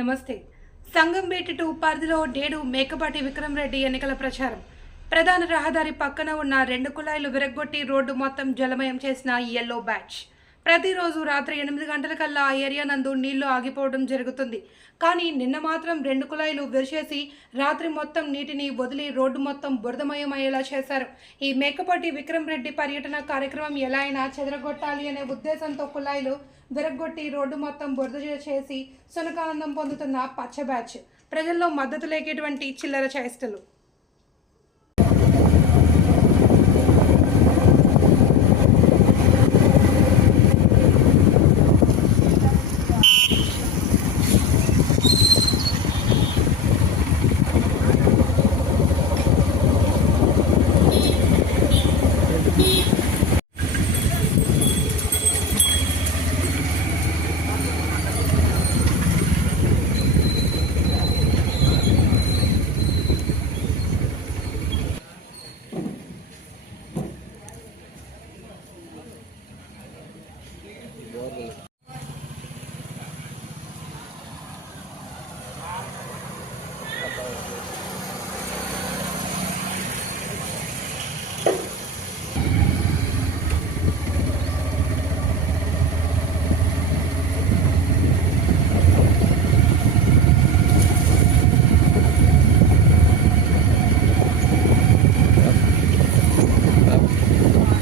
నమస్తే. సంగంబేట టు పరిధిలో నేడు మేకపాటి విక్రమ్ రెడ్డి ఎన్నికల ప్రచారం. ప్రధాన రహదారి పక్కన ఉన్న 2 కుళాయిలు విరగ్గొట్టి రోడ్డు మొత్తం జలమయం చేసిన యెల్లో బ్యాచ్. ప్రతిరోజు రాత్రి 8 గంటలకల్లా ఆ ఏరియా నందు నీళ్లు ఆగిపోవడం జరుగుతుంది. కానీ నిన్న మాత్రం 2 కుళాయిలు విరిచేసి రాత్రి మొత్తం నీటిని వదిలి రోడ్డు మొత్తం బురదమయం అయ్యేలా చేశారు. ఈ మేకపాటి విక్రమ్ రెడ్డి పర్యటన కార్యక్రమం ఎలా అయినా చెదరగొట్టాలి అనే ఉద్దేశంతో కుళాయిలు విరగ్గొట్టి రోడ్డు మొత్తం బురద చేసి సునకానందం పొందుతున్న పచ్చ బ్యాచ్. ప్రజల్లో మద్దతు లేకేటువంటి చిల్లర చేష్టలు.